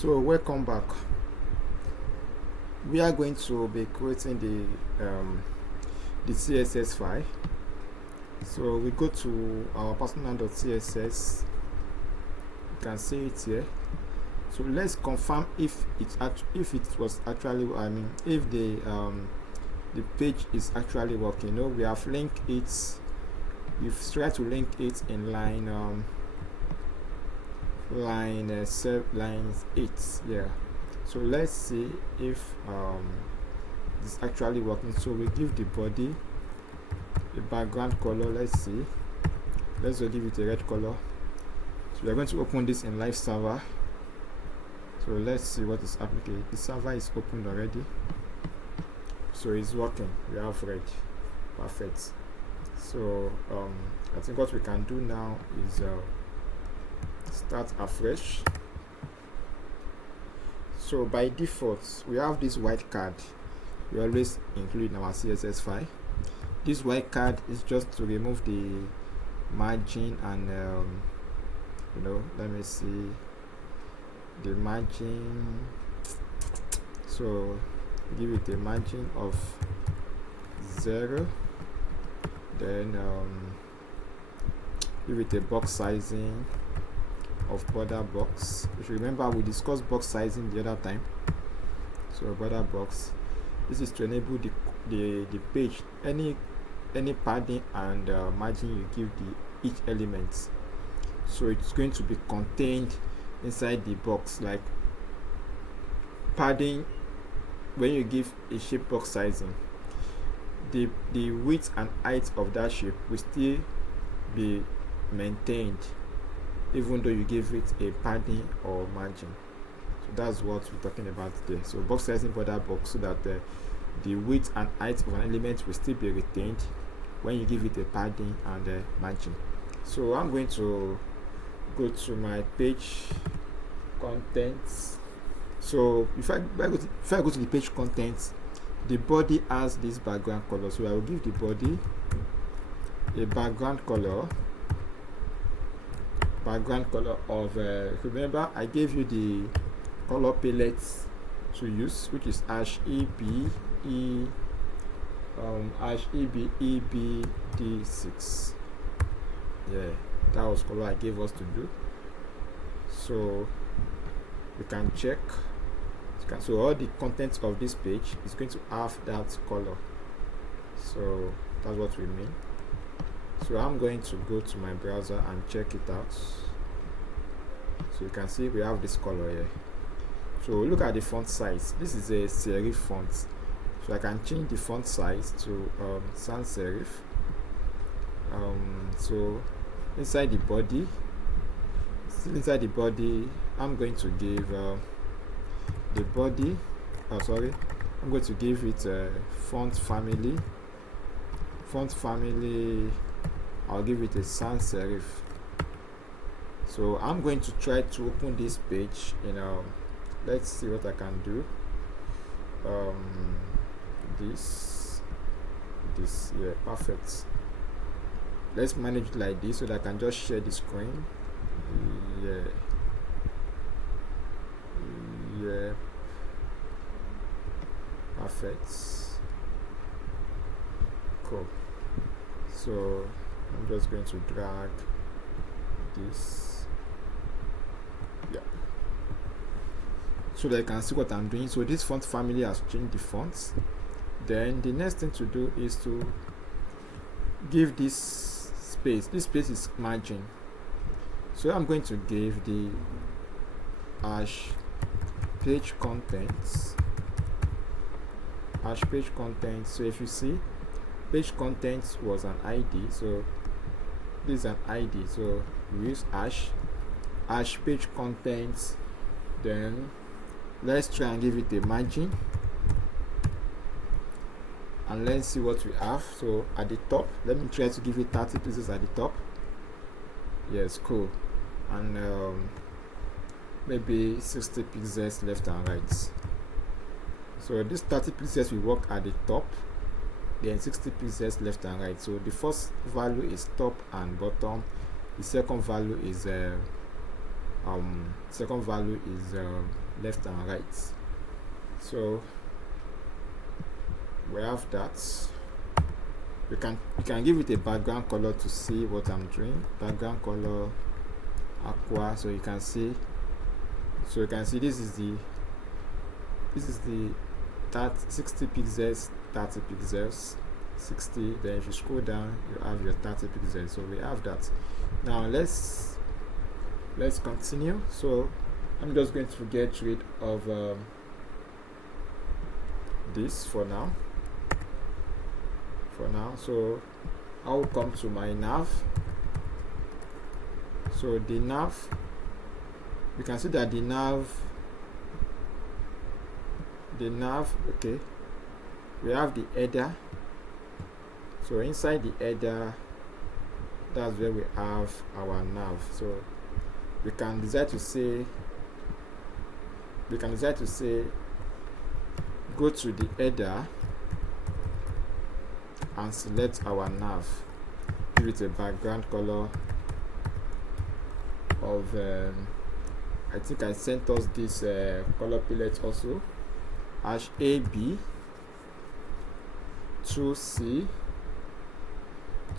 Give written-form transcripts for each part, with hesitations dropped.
So welcome back. We are going to be creating the CSS file. So we go to our personal.css. You can see it here. So let's confirm if it was actually, if the page is actually working. We have linked it. We've tried to link it in line 8. Yeah. So let's see if it's actually working. So we give the body a background color. Let's see. Let's give it a red color. So we are going to open this in live server. So let's see what is happening. The server is opened already. So it's working. We have red. Perfect. So I think what we can do now is start afresh. So by default we have this white card we always include in our CSS file. This white card is just to remove the margin and let me see the margin. So give it a margin of 0, then give it a box sizing of border box. If you remember, we discussed box sizing the other time. So border box, this is to enable the page any padding and margin you give each element. So it's going to be contained inside the box, like padding. When you give a shape box sizing, the width and height of that shape will still be maintained even though you give it a padding or margin. So that's what we're talking about there. So box sizing border box, so that the width and height of an element will still be retained when you give it a padding and margin. So I'm going to go to my page contents. So if I go to the page contents, the body has this background color. So I will give the body a background color of remember I gave you the color palettes to use, which is EBD6. Yeah, that was color I gave us to do. So we can check. So all the contents of this page is going to have that color. So that's what we mean. So I'm going to go to my browser and check it out. So you can see we have this color here. So look at the font size. This is a serif font. So I can change the font size to sans serif. So inside the body, I'm going to give the body. I'm going to give it a font family. I'll give it a sans serif. So I'm going to try to open this page. Let's see what I can do. This, yeah, perfect. Let's manage it like this so that I can just share the screen. Yeah, perfect. Cool. So I'm just going to drag this, yeah, so that you can see what I'm doing. So this font family has changed the fonts. Then the next thing to do is to give this space. This space is margin. So I'm going to give the hash page contents. So if you see, page contents was an ID, so this is an ID. So we use hash page contents. Then let's try and give it a margin, and let's see what we have. So at the top, let me try to give it 30 pixels at the top. Yes, cool. And maybe 60 pixels left and right. So this 30 pixels will work at the top, then 60 pixels left and right. So the first value is top and bottom, the second value is second value is left and right. So we have that. You can give it a background color to see what I'm doing. Background color aqua, so you can see. So you can see this is the 60 pixels, 30 pixels, 60. Then if you scroll down, you have your 30 pixels. So we have that. Now let's continue. So I'm just going to get rid of this for now. So I'll come to my nav. So the nav, you can see that the nav, okay, we have the header. So inside the header, that's where we have our nav. So we can decide to say go to the header and select our nav. Give it a background color of I think I sent us this color palette also, AB 2C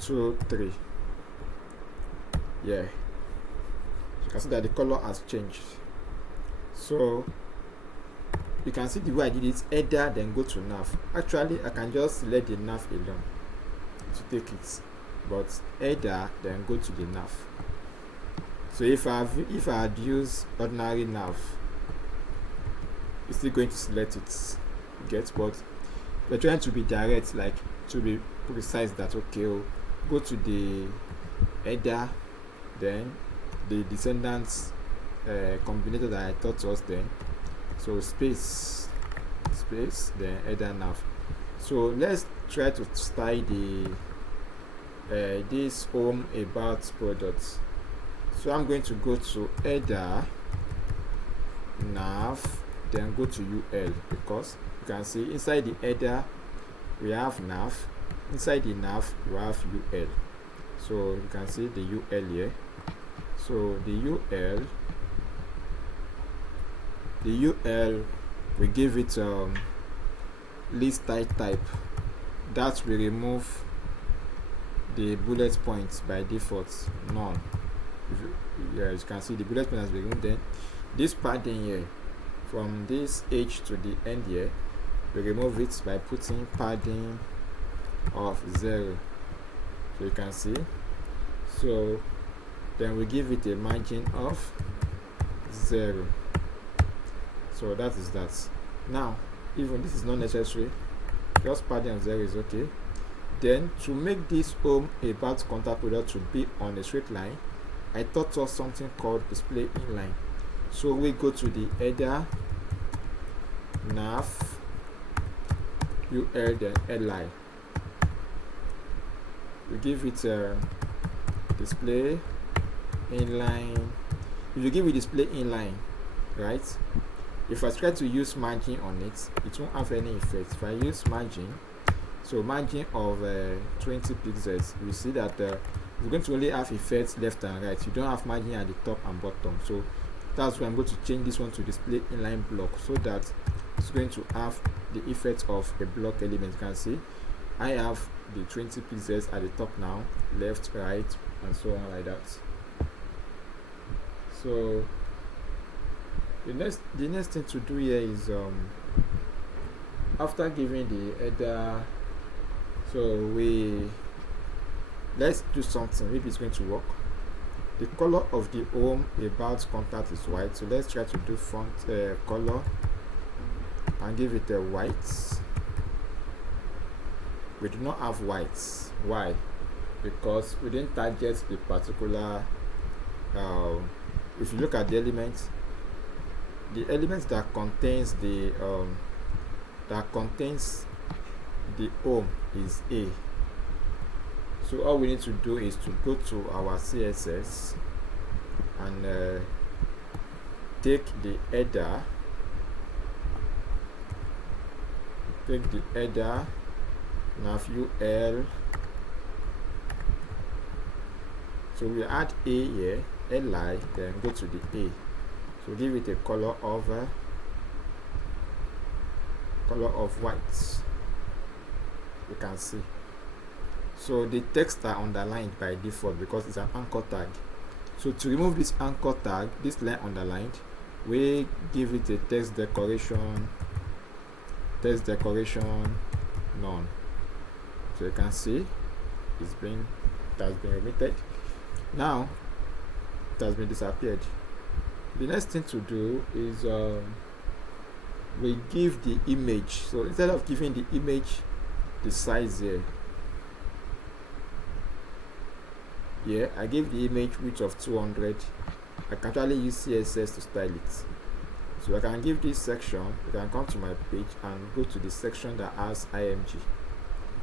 23. Yeah, you can see that the color has changed. So you can see the way I did it, header then go to nav. Actually I can just select the nav alone to take it, but header then go to the nav. So if I had used ordinary nav, it's still going to select it, but we're trying to be direct, like to be precise, that okay, go to the header, then the descendants combinator that I taught us then. So space, then header nav. So let's try to style the this home about products. So I'm going to go to header nav, then go to UL, because you can see inside the header we have nav, inside the nav you have UL. So you can see the UL here. So the UL, we give it list type. That will remove the bullet points by default, none. As you can see, the bullet point has been removed. Then this padding here, from this H to the end here, we remove it by putting padding of 0. So you can see. So then we give it a margin of 0. So that is that. Now even this is not necessary, just padding of 0 is okay. Then to make this home about contact product to be on a straight line, I taught us something called display inline. So we go to the header nav UL then li. We give it a display inline. If you give it display inline, right? If I try to use margin on it, it won't have any effect. If I use margin, so margin of 20 pixels, you see that you're going to only have effects left and right. You don't have margin at the top and bottom. So that's why I'm going to change this one to display inline block, so that it's going to have the effect of a block element. You can see I have the 20 pixels at the top now, left, right, and so on like that. So the next thing to do here is after giving the header, so let's do something. Maybe it's going to work. The color of the home about contact is white, so let's try to do font color and give it a white. We do not have whites. Why? Because we didn't target the particular if you look at the elements that contains the home is A. So all we need to do is to go to our CSS and take the header, nav UL. So we add A here, li, then go to the a. So give it a color of white. You can see. So the text are underlined by default because it's an anchor tag. So to remove this anchor tag, this line underlined, we give it a text decoration none. So you can see it has been omitted. Now it has been disappeared. The next thing to do is we give the image. So instead of giving the image the size here, I gave the image width of 200. I can actually use CSS to style it. So I can give this section, you can come to my page and go to the section that has img.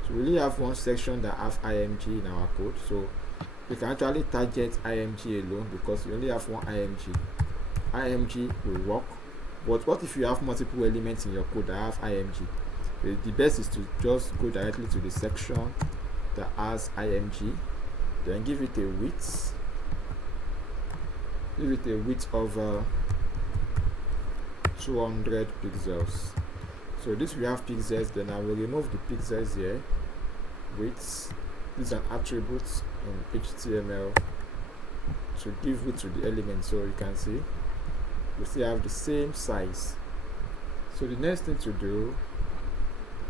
So we only have one section that has img in our code, so we can actually target img alone because we only have one img. Img will work, but what if you have multiple elements in your code that have img? The best is to just go directly to the section that has img, then give it a width. Give it a width of 200 pixels. So this we have pixels, then I will remove the pixels here. Width, this is an attribute in HTML to give width to the element. So you can see we still have the same size. So the next thing to do,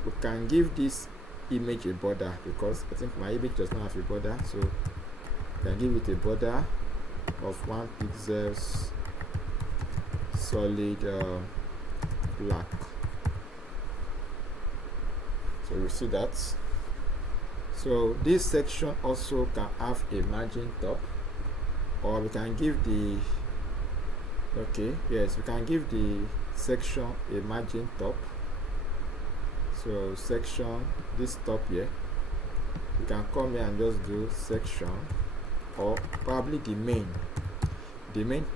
we can give this image a border because I think my image does not have a border, so you can give it a border of 1 pixels solid black. So you see that. So this section also can have a margin top, or we can give the we can give the section a margin top. So section, this top here, we can come here and just do section, or probably the main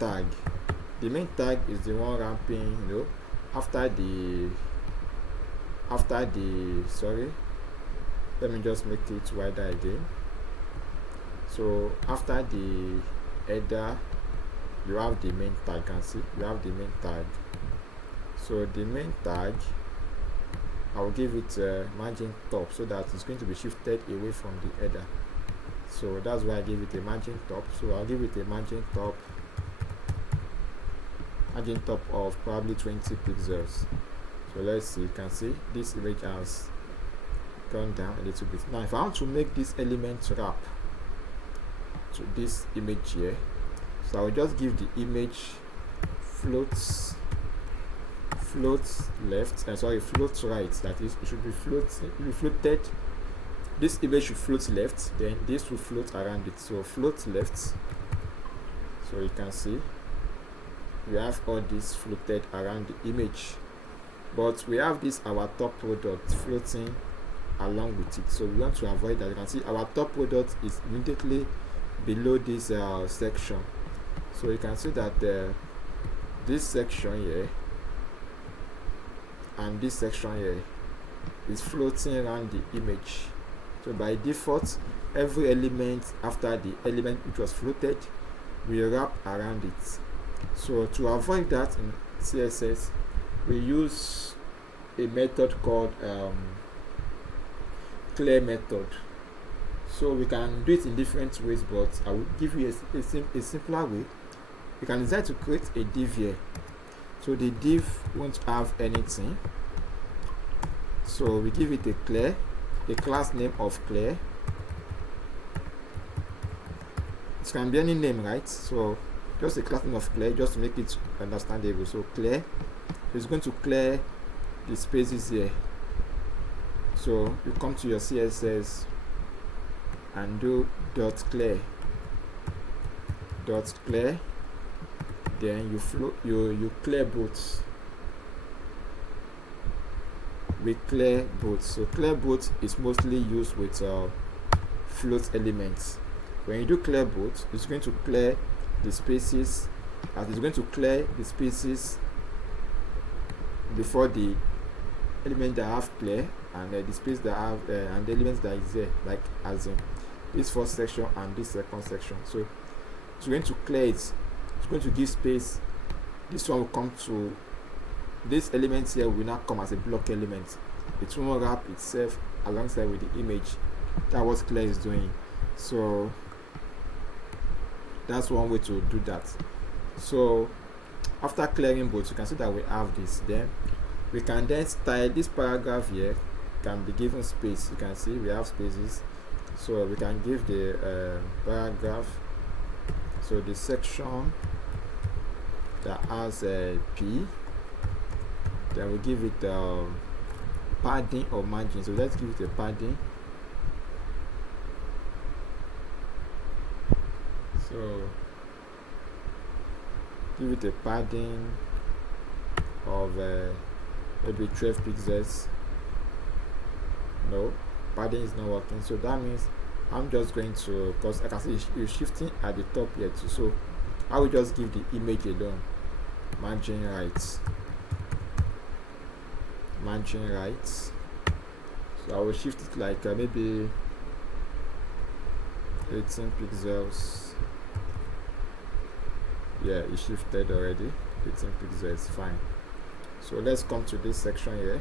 tag. The main tag is the one ramping, after the sorry, let me just make it wider again. So after the header, you have the main tag. You can see you have the main tag. So the main tag, I will give it a margin top so that it's going to be shifted away from the header. So that's why I give it a margin top. So I'll give it a margin top of probably 20 pixels. So let's see, you can see this image has gone down a little bit. Now if I want to make this element wrap to this image here, so I will just give the image float left, float right. That is, it should be floated. This image should float left, then this will float around it. So float left. So you can see we have all this floated around the image, but we have this our top product floating along with it. So we want to avoid that. You can see our top product is immediately below this section. So you can see that this section here and this section here is floating around the image. So by default, every element after the element which was floated will wrap around it. So to avoid that in CSS, we use a method called clear method. So we can do it in different ways, but I will give you a simpler way. You can decide to create a div here. So the div won't have anything. So we give it a class name of clear. It can be any name, right? So just a class name of clear, just to make it understandable. So clear, it's going to clear the spaces here. So you come to your CSS and do .clear, then you clear both. We clear both. So clear both is mostly used with float elements. When you do clear both, it's going to clear the spaces, and it's going to clear the spaces before the element that have clear, and the space that have and the elements that is there, like as in this first section and this second section. So it's going to clear it, it's going to give space. This one will come to, this element here will now come as a block element. It won't wrap itself alongside with the image. That's what clear is doing. So that's one way to do that. So after clearing both, you can see that we have this. Then we can then style this paragraph here, can be given space. You can see we have spaces, so we can give the paragraph, so the section that has a P, then we give it padding or margin. So let's give it a padding. So give it a padding of maybe 12 pixels. No, padding is not working, so that means I'm just going to, because I can see it's shifting at the top here too, so I will just give the image alone margin right, margin right. So I will shift it like maybe 18 pixels. Yeah, it shifted already, 18 pixels, fine. So let's come to this section here.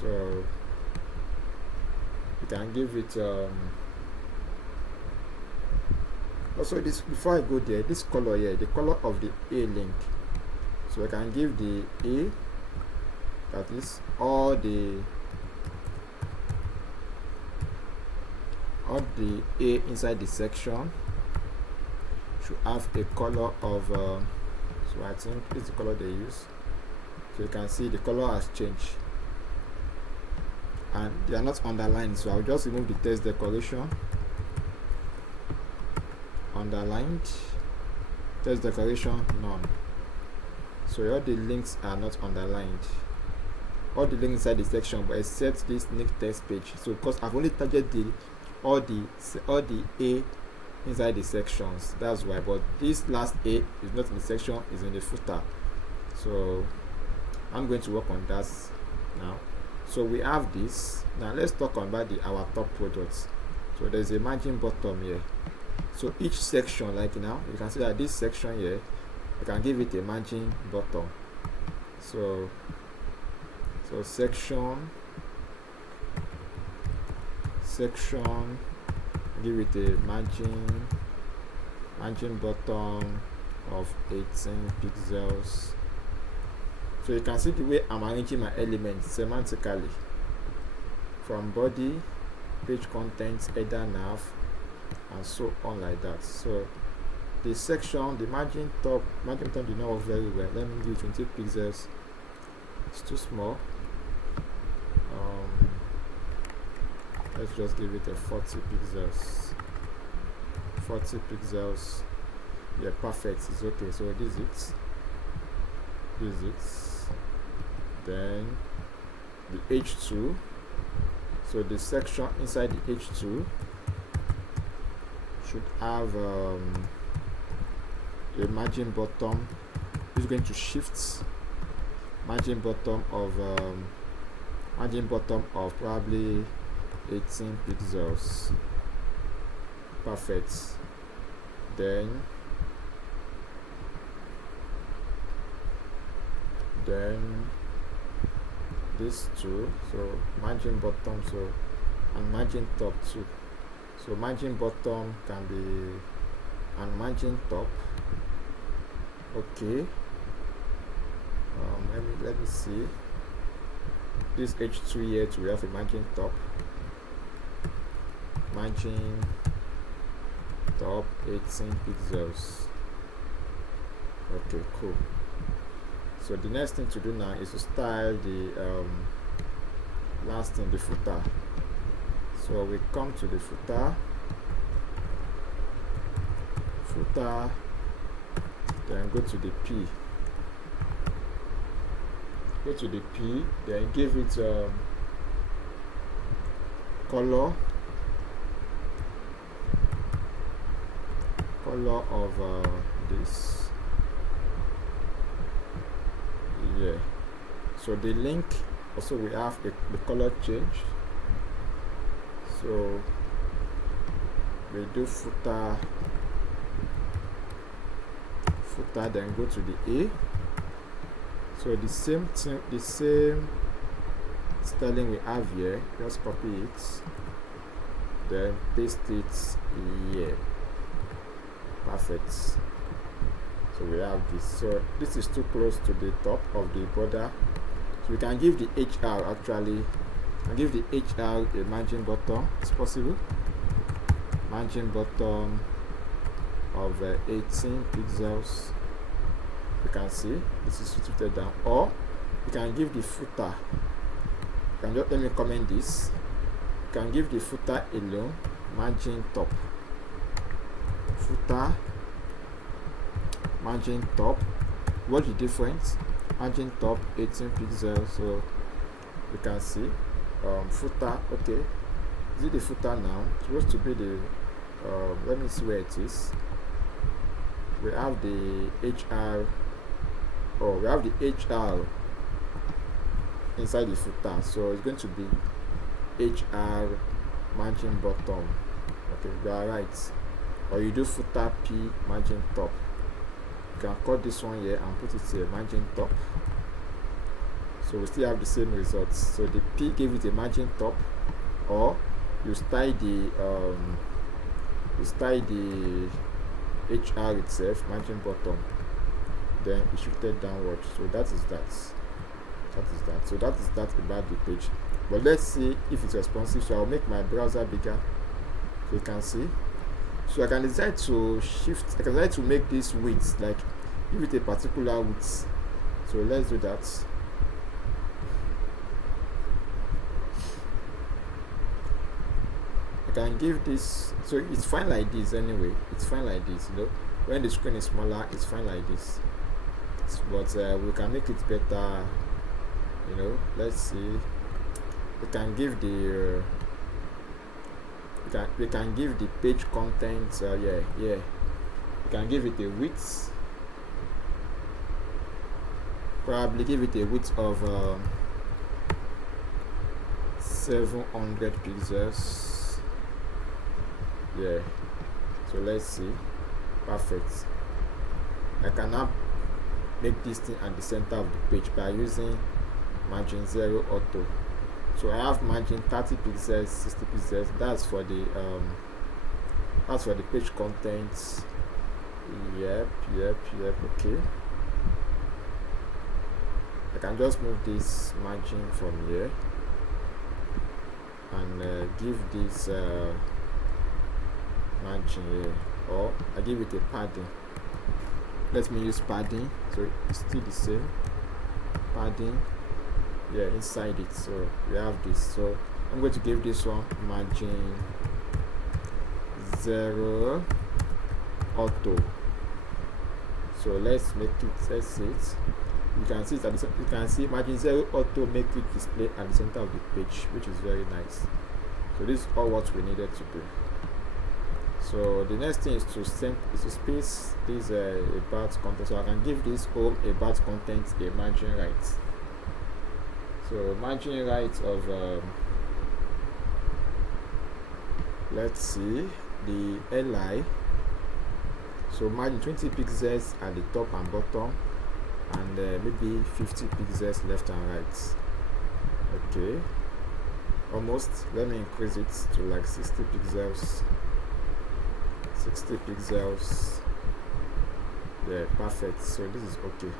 So you can give it also this, before I go there, this color here, the color of the A link. So I can give the A, that is all the A inside the section should have a color of so I think this is the color they use. So you can see the color has changed and they are not underlined, so I'll just remove the text decoration. Underlined, text decoration, none. So all the links are not underlined, all the links inside the section, but except this link text page. So because I've only targeted all the A inside the sections, that's why. But this last A is not in the section, is in the footer. So I'm going to work on that now. So we have this. Now let's talk about our top products. So there's a margin bottom here. So each section, like now, you can see that this section here, you can give it a margin bottom. So section, give it a margin bottom of 18 pixels. So you can see the way I'm arranging my elements semantically, from body, page contents, header, nav, and so on, like that. So the section, the margin bottom did not work very well. Let me give 20 pixels. It's too small. Let's just give it a 40 pixels. 40 pixels. Yeah, perfect. It's okay. So this is it. Then the H2. So the section inside the H2 should have a margin bottom. It's going to shift margin bottom of probably 18 pixels. Perfect. Then this two, so margin bottom, so and margin top too. So margin bottom can be and margin top. Okay. Let me see. This H2 here to have a margin top. Margin top 18 pixels. Okay, cool. So the next thing to do now is to style the last thing, the footer. So we come to the footer, then go to the P. Go to the P, then give it color of this. Yeah. So the link also we have the color change. So we do footer, then go to the A. So the same thing, the same styling we have here, just copy it, then paste it here. Perfect. So we have this. So this is too close to the top of the border, so we can give the HR actually, and give the HR a margin bottom. It's possible. Margin bottom of 18 pixels. You can see this is tilted down, or you can give the footer. You can just, let me comment this. You can give the footer alone margin top. Footer, margin top. What's the difference? Margin top 18 pixels. So you can see footer. Okay, is it the footer now? It's supposed to be the let me see where it is. We have the HR. Oh, we have the HR inside the footer, so it's going to be HR margin bottom. Okay, you are right. Or you do footer P margin top. You can cut this one here and put it here, margin top. So we still have the same results. So the P gave it a margin top, or you style the HR itself margin bottom, then it shifted downwards. So that is that. So that is that about the page. But let's see if it's responsive. So I'll make my browser bigger so you can see. So I can decide to shift, I can decide to make this width, like give it a particular width. So let's do that. I can give this, so it's fine like this anyway. It's fine like this, you know. When the screen is smaller, it's fine like this. But we can make it better, you know. Let's see. We can give the we can give the page content. We can give it a width. Probably give it a width of 700 pixels. Yeah. So let's see. Perfect. I can now make this thing at the center of the page by using margin 0 auto. So I have margin 30 pixels, 60 pixels. That's for the page contents. Yep. Okay. I can just move this margin from here and give this margin here, or I give it a padding. Let me use padding, so it's still the same padding. Yeah, inside it. So we have this. So I'm going to give this one margin 0 auto. So let's make it. Let's see it. You can see it at the, you can see margin 0 auto make it display at the center of the page, which is very nice. So this is all what we needed to do. So the next thing is to space this about content. So I can give this home about content a margin right. So margin right of let's see the li. So margin 20 pixels at the top and bottom, and maybe 50 pixels left and right. Okay, almost. Let me increase it to like 60 pixels. 60 pixels. Yeah, perfect. So this is okay.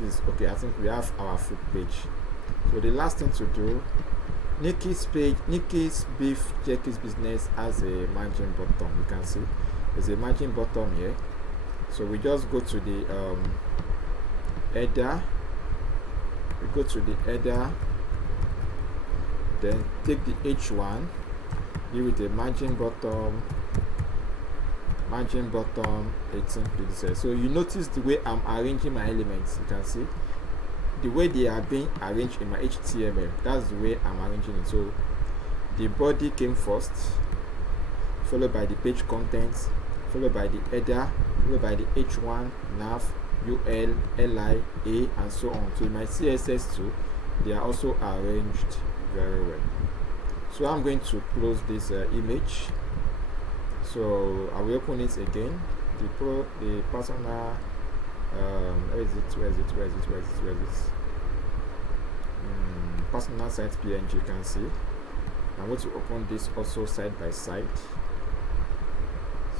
This is okay. I think we have our full page. So the last thing to do, Nikki's page, Nikki's Beef Jerky's Business has a margin bottom. You can see there's a margin bottom here. So we just go to the header. We go to the header, then take the H1, give it a margin bottom 18 pixels. So you notice the way I'm arranging my elements. You can see the way they are being arranged in my HTML. That's the way I'm arranging it. So the body came first, followed by the page contents, followed by the header, followed by the H1, nav, UL, LI, A, and so on. So in my CSS too, they are also arranged very well. So I'm going to close this image. So I will open it again. The personal where is it? Personal site PNG, you can see. I'm going to open this also side by side.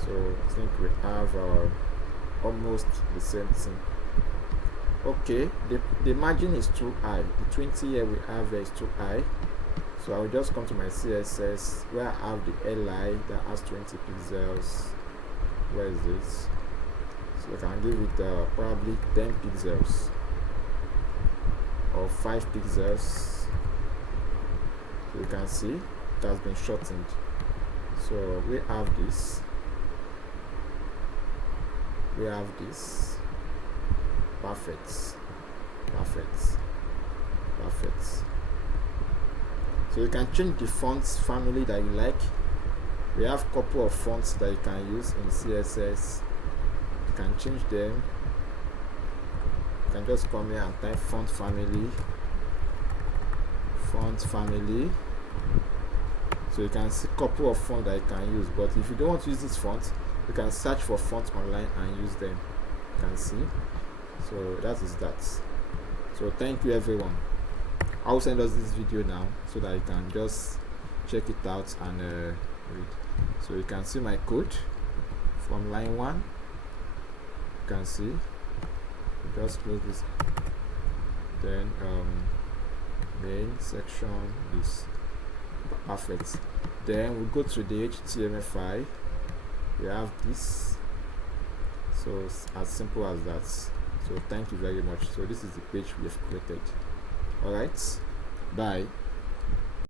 So I think we have almost the same thing. Okay, the margin is too high. The 20 here we have is too high. So I will just come to my CSS where I have the LI that has 20 pixels. Where is this? So I can give it probably 10 pixels or 5 pixels. So you can see it has been shortened. So we have this. Perfect. So you can change the fonts family that you like. We have a couple of fonts that you can use in CSS. You can change them. You can just come here and type font family. So you can see a couple of fonts that you can use, but if you don't want to use this font, you can search for fonts online and use them. You can see. So that is that. So thank you everyone. I'll send us this video now so that you can just check it out and read. So you can see my code from line 1. You can see. Just close this. Then main section is perfect. Then we go to the HTML file. We have this. So it's as simple as that. So thank you very much. So this is the page we have created. Alright, bye.